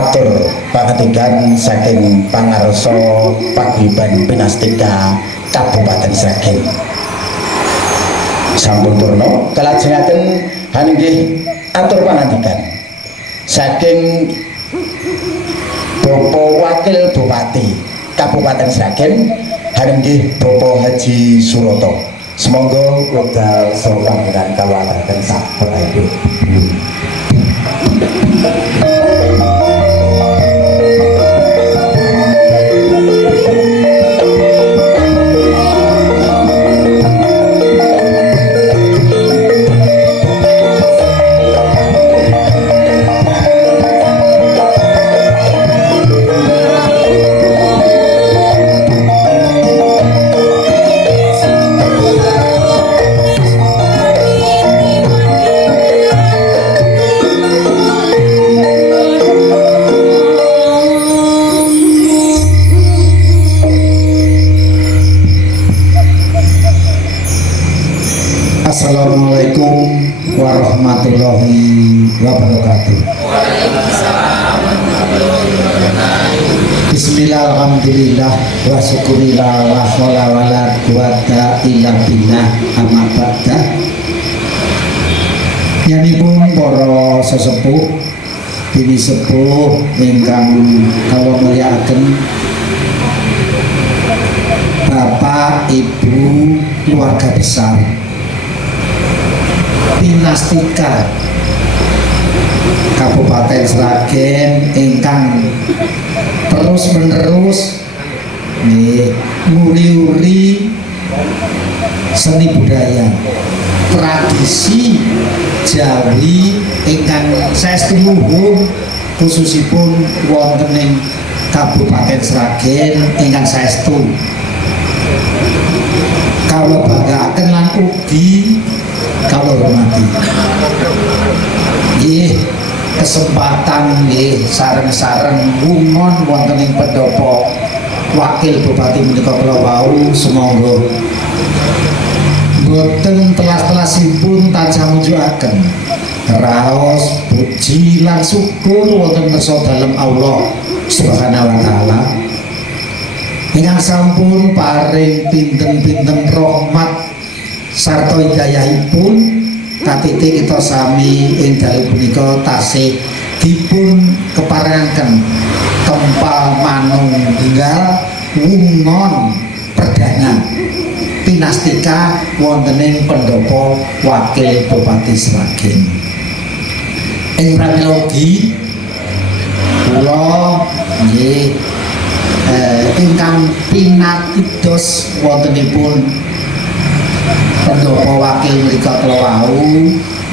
atur pangetikan saking pangarsa paguyuban Pinastika Kabupaten Sragen. Sampun purna kalajengaken hanggih atur pangetikan saking Bapak Wakil Bupati Kabupaten Sragen hanggih Bapak Haji Suroto. Semoga wekdal saha panjenengan kawataraken saperaibu. Assalamualaikum warahmatullahi wabarakatuh. Bismillah, alhamdulillah, wa syukurillah, wa hawla wa la quwata illa billah, amma ba'da. Nyanipun para sesepuh, bini sepuh ingkang kawula mulyakaken, Bapak, Ibu, keluarga besar Pinastika Kabupaten Sragen ingkang terus menerus nguri-uri seni budaya tradisi Jawi ingkang saestu luhur khususipun wonten ing Kabupaten Sragen ingkang saestu kawula banggaaken lan ugi kawula hormati. Nggih, kesempatan nggih sareng-sareng wungon wonten ing Pendopo Wakil Bupati menika kula wau sumangga boten telas-telasipun tansah mujuaken raos puji lan syukur wonten ngarsa dalem Allah Subhanahu wa taala ingkang sampun paring pinten-pinten rahmat sarta hidayahipun katiti kita sami ing dalem punika tasih dipun keparengaken kempal manung tinggal wungon perdana Pinastika wonten ing Pendopo Wakil Bupati Sragen. Ing pramilogi kula nggih ingkang pinatidos wontenipun Pendopo Wakil menika kula wau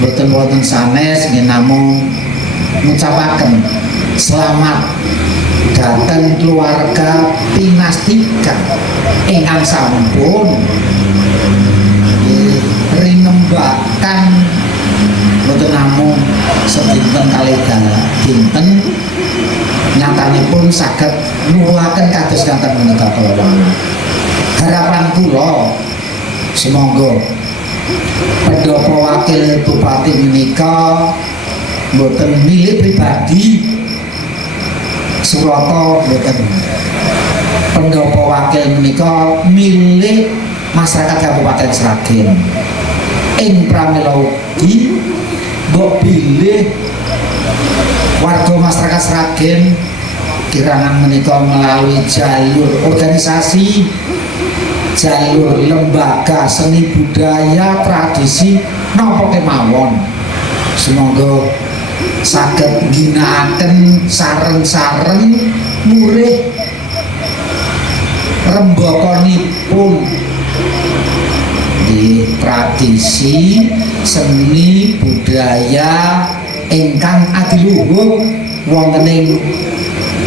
boten wonten sanes nggih namung ngucapaken selamat dhateng keluarga Pinastika ingkang sampun rinembakan boten namung sedinten kalih dinten nyatanipun saged nuwuhaken kados ngaten menika kula wau. Harapan kula semoga Pendopo Wakil Bupati menika boten milih pribadi Suroto boten. Pendopo Wakil menika milih masyarakat Kabupaten Sragen. Ing pramila ugi mbok bilih warga masyarakat Sragen kirangan menika melalui jalur organisasi, jalur lembaga seni budaya tradisi napa kemawon. Semoga saged ginakaken sareng-sareng murih rembakanipun di tradisi seni budaya ingkang adiluhur wonten ing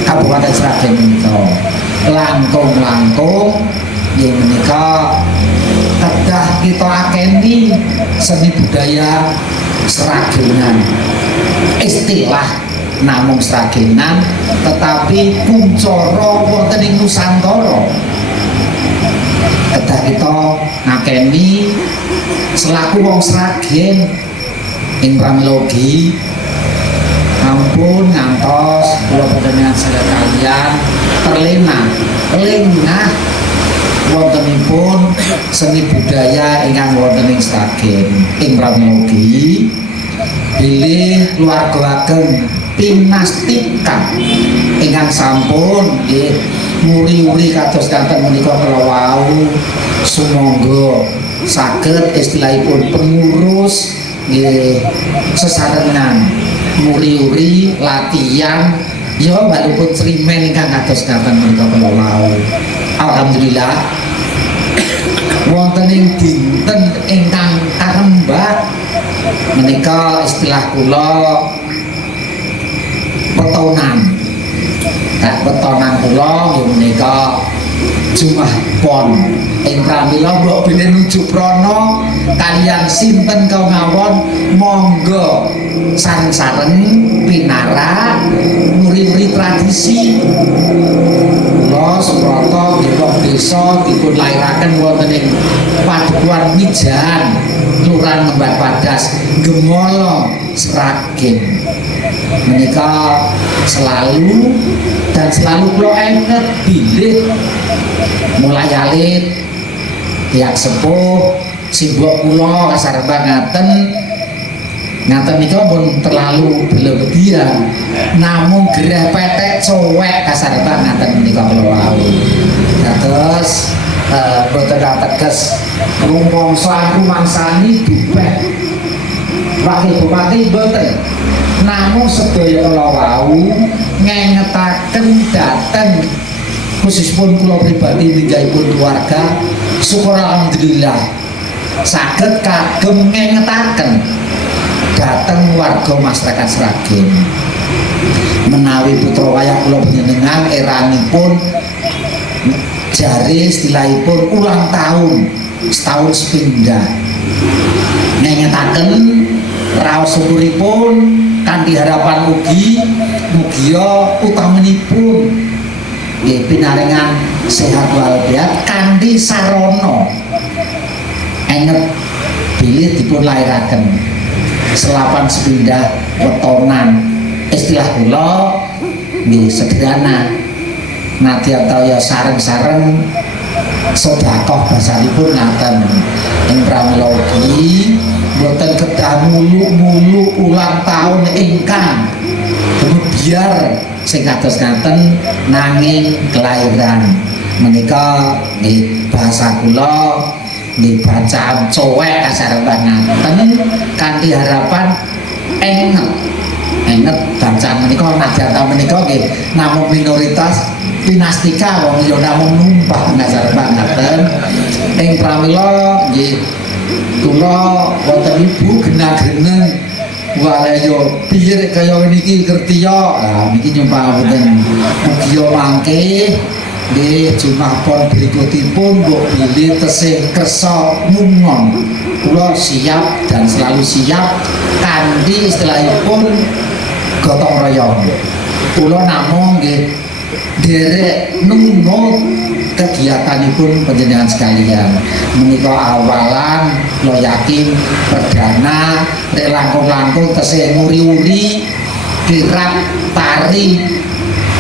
Kabupaten Sragen menika langkung-langkung yen menika kedah kita akeni seni budaya Sragenan, istilah namung Sragenan tetapi kuncara wonten ing Nusantara kedah kita ngakeni selaku wong Sragen ing pramilogi ampun ngantos kula panjenengan sekalian terlena lengah wontenipun seni budaya ingkang wonten ing Sragen ing pramila bilih keluarga ageng pinastika ingkang sampun nggih muri-uri kados kanten menika kala wau sumangga saged istilahipun pengurus nggih sesarengan muri-uri latihan ya walaupun serimen ingkang kados kanten menika kala wau. Alhamdulillah wonten ing dinten ingkang karembak menika istilah kula petonan. Petonan kula nggih menika Jumah Pon ing pramila mbok bilih nuju prana kaliyan sinten kawon monggo sareng-sareng pinarak muri-muri tradisi. Kula Subrata nggih wong desa dipun lairaken wonten ing Padukuhan Mijan Kelurahan Ngembak Padas Gemala Sragen. Menika selalu kula enget bilih mulai alit tiang sepuh simbok kula kasarepan ngaten nika pun terlalu berlebihan namun gereh petek cowek kasarepan ngaten menika kula wau dados boten ateges rumangsa aku mangsani dupek wakil bupati boten namun sedaya kula wau ngengetaken dhateng khususipun kula pribadi minggahipun keluarga syukur alhamdulillah saged kagem ngengetaken dhateng warga masyarakat Sragen menawi putra wayah kula panjenengan eranipun jare istilahipun ulang tahun setahun sepindah ngengetaken raos syukuripun kanthi harapan mugia utamanipun nggih pinaringan sehat walafiat kanthi sarana enget bilih dipun lairaken selapan sepindah wetonan istilah kula nggih sederhana nadyan taya sareng-sareng sedekah basanipun ngaten ing pramila ugi boten kedah mulu-mulu ulang tahun ingkang biar sing kados ngaten nanging kelahiran menika nggih bahasa kula nggih bacaan cowek kasarepan ngaten kanthi harapan enget bacaan menika nadyan ta menika nggih namung minoritas dinastika wong ya namung numpang kasarepan ngaten ing pramila nggih kula wonten ibu genah-geneng walayo piye kaya niki ngerti ya niki nyumpang boten mugia mangke nggih Jumah Pon berikutipun mbok bilih tesih kersa mungon kula siap dan selalu siap kanthi istilahipun gotong royong kula namung nggih derek nunut kegiatanipun panjenengan sekalian menika awalan lo yakin perdana rek langkung-langkung tesih nguri-uri kirap tari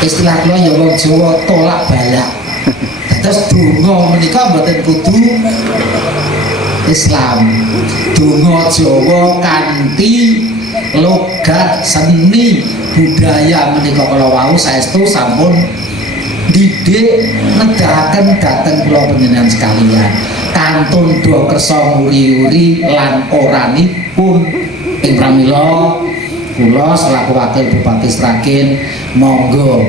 istilah kula ya wong Jawa tolak balak terus donga menika mboten kudu Islam donga Jawa kanthi logat seni budaya menika kala wau saestu sampun didik nedahaken dhateng kula panjenengan sekalian kantun do kersa nguri-uri lan oranipun ing pramila kula selaku wakil Bupati Sragen monggo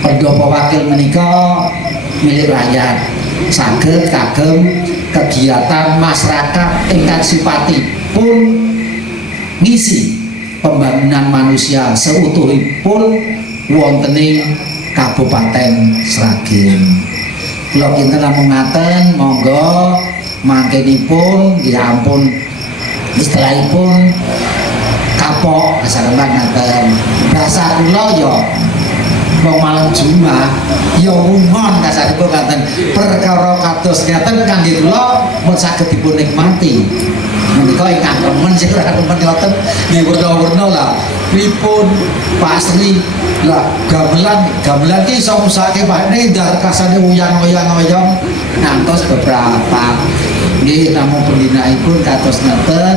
pendopo wakil menika milik rakyat saged kagem kegiatan masyarakat ingkang sipatipun ngisi pembangunan manusia seutuhipun wontening Kabupaten Sragen. Kula kinten namung ngaten monggo mangkenipun ya ampun istilahipun kapok kasarepan ngaten. Bahasa kula ya wong malam Jumat ya rungon kasaripun ngaten perkara kados ngaten kangge kula mun saged dipun nikmati menika ingkang remen sing ora remen ngoten nggih werna-werna lah pripun pasri lah gamelan ki iso ngusahake pakne ndar kasane uyang-uyang ngantos beberapa nggih namung pembinaipun kados ngeten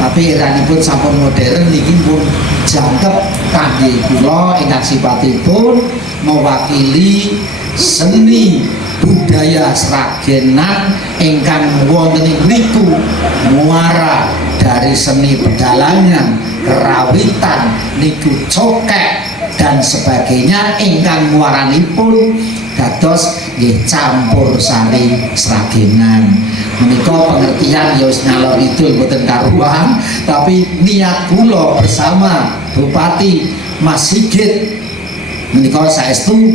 tapi eranipun sampun modern niki pun jangkep kangge kula ingkang sipatipun mewakili seni budaya Sragenan ingkang wonten ing mriku muara dari seni pedalangan, kerawitan, niku cokek dan sebagainya ingkang muaranipun dados nggih campur sari Sragenan. Menika pengertian ya wis ngalor idul boten karuan, tapi niat kula bersama Bupati Mas Sigit menika saestu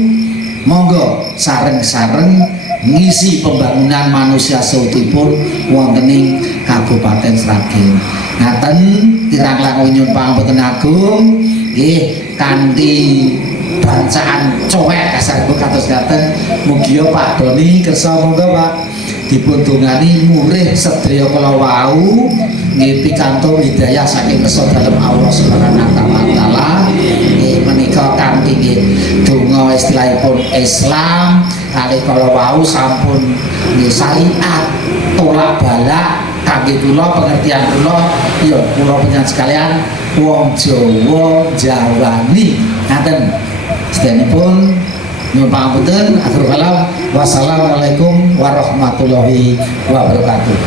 monggo sareng-sareng ngisi pembangunan manusia sautipun wonten ing Kabupaten Sragen. Ngaten kirang langkung nyuwun pangapunten agung nggih kanthi bacaan cuek kasaripun kados ngaten mugi Pak Doni kersa monggo Pak dipun dongani murih sedaya kala wau nggih pikantuk hidayah saking kersa dalem Allah Subhanahu wa taala. Nggih menika kanthi nggih donga istilahipun Islam kalih kala wau sampun nggih syariat tolak balak kangge kula pengertian kula ya kula panjenengan sekalian wong Jawa Jawani ngaten sedanipun nyuwun pangapunten akhirul kalam wassalamualaikum warahmatullahi wabarakatuh.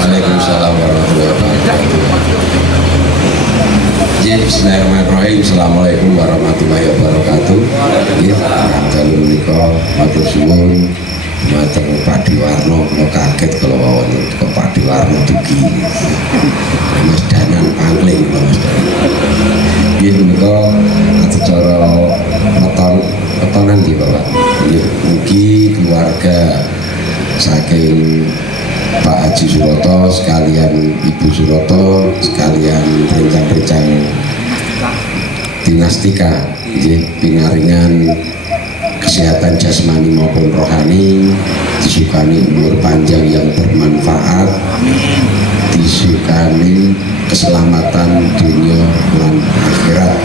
Waalaikumsalam warahmatullahi wabarakatuh. Bismillahirrahmanirrahim. Assalamualaikum warahmatullahi wabarakatuh. Ya, kalau menika matur suwun matur Pak Diwarno, kula kaget kalau wawon kok Pak Diwarno dugi. Mas Danan Pangling Mas Danan. Nggih menika acara petonan nggih Bapak. Nggih mugi keluarga saking Pak Haji Suroto sekalian Ibu Suroto sekalian rencang-rencang dinastika nggih pinaringan kesehatan jasmani maupun rohani, disukani umur panjang yang bermanfaat, disukani keselamatan dunia dan akhirat.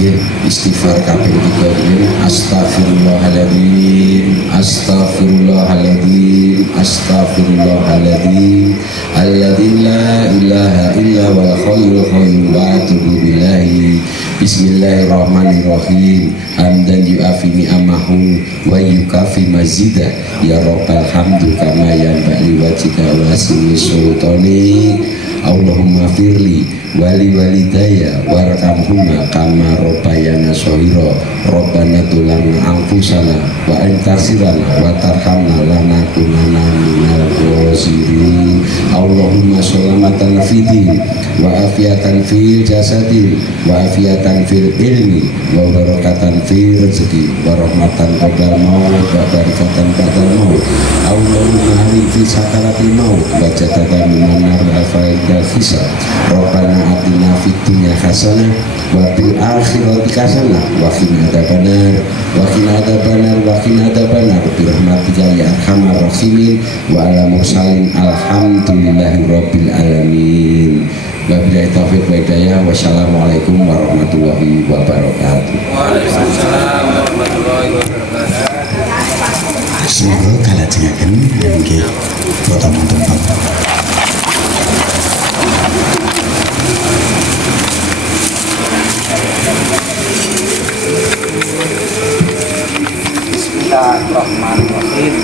Ya, istighfar kaping 3 ini astagfirullahaladzim astagfirullahaladzim astagfirullahaladzim alladzi la ilaha illa wal khayrul qayyum wa atubu billahi. Bismillahirrahmanirrahim. Hamdan yu'afi ni'amahu wa yukafi mazidah ya rabbal hamdu kama yanbaghi wajhika wa asmi sultani. Allahumma firli wali walidaya warhamhuma kama rabbayana shaghira. Rabbana tulang anfusana wa antasirana wa tarhamna lanakunanna minal khosirin. Allahumma salamatan fidin wa afiatan fil jasadin wa afiatan fil ilmi wa barakatan fil rezeki wa rahmatan qabla maut wa barakatan ba'da maut. Allahumma hari fi sakaratil maut wa jataka minan nar faida hisab. Rabbana atina fid dunya hasanah wa fil akhirati hasanah wa qina adzabannar wa qina adzabannar wa qina adzabannar bi rahmatika ya arhamar rahimin wa ala mursalin alhamdulillahi rabbil alamin. Wabillahi taufiq wa hidayah. Wassalamualaikum warahmatullahi wabarakatuh. Waalaikumsalam warahmatullahi wabarakatuh. Semoga kalajengaken nggih boten tumpang. Bismillahirrahmanirrahim.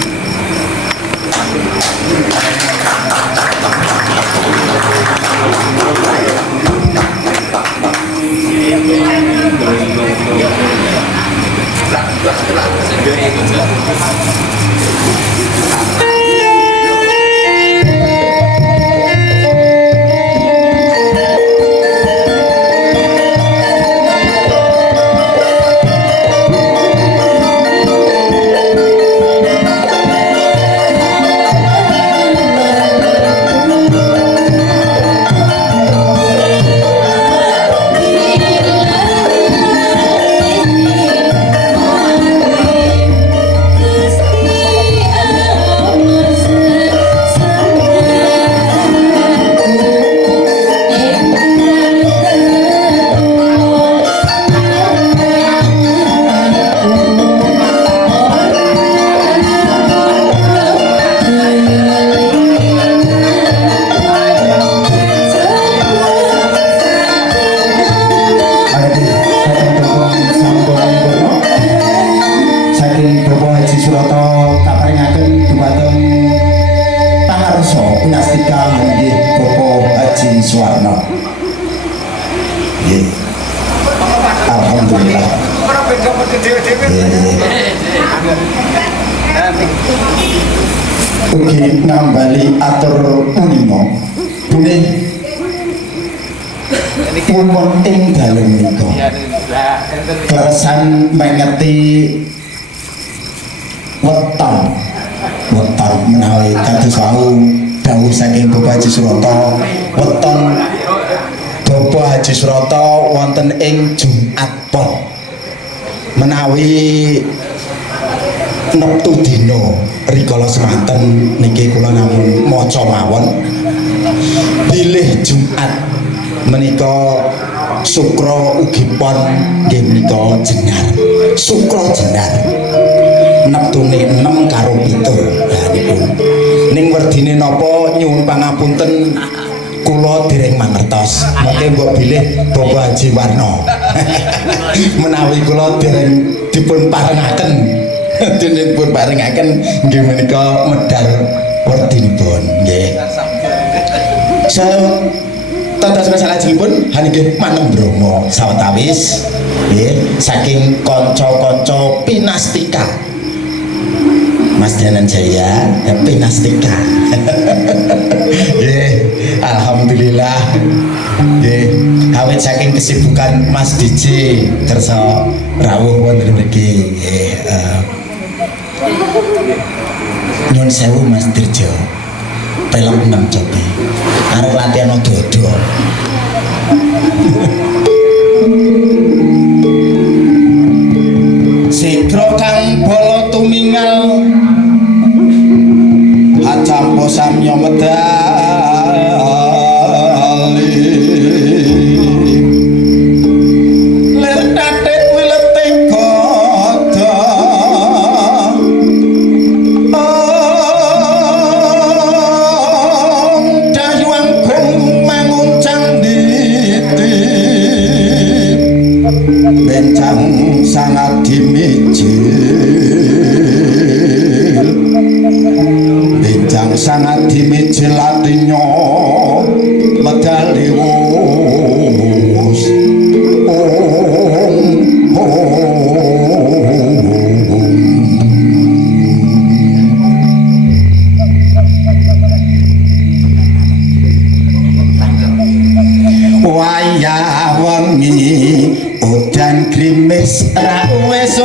Nggih. Alhamdulillah. Ugi ngambali atur punika punih umur ing dalem menika kleresan mengeti weton menawi kados wau dawuh saking Bapak Haji Surata weton Bapak Haji Surata wonten ing Jumat Pon menawi neptu dina rikala semanten niki kula namung maca mawon bilih Jumat menika Sukra ugi pon nggih menika jenar Sukra jenar neptune 6 karo 7 ya niku ning werdine napa nyuwun pangapunten kula dereng mangertos mengke mbok bilih Bapak Haji Warno menawi kula dereng dipun parengaken dipun parengaken nggih menika medal werdinipun nggih Tantosan salajengipun hanggih manem Bromo sawetawis nggih saking kanca-kanca Pinastika Mas Dananjaya Pinastika nggih alhamdulillah nggih awit saking kesibukan Mas DJ kersa rawuh wonten mriki nggih nyuwun sewu Mas Dirjo pelok nang cobi arep latihan dodo Sikro kang bala tumingal hacampo samya medali lir tatik wilete kodo dayuang gung manguncang diti bencang sangat dimijil bencang sangat dimijil artinya medali wus wayah wengi udan grimis ra wis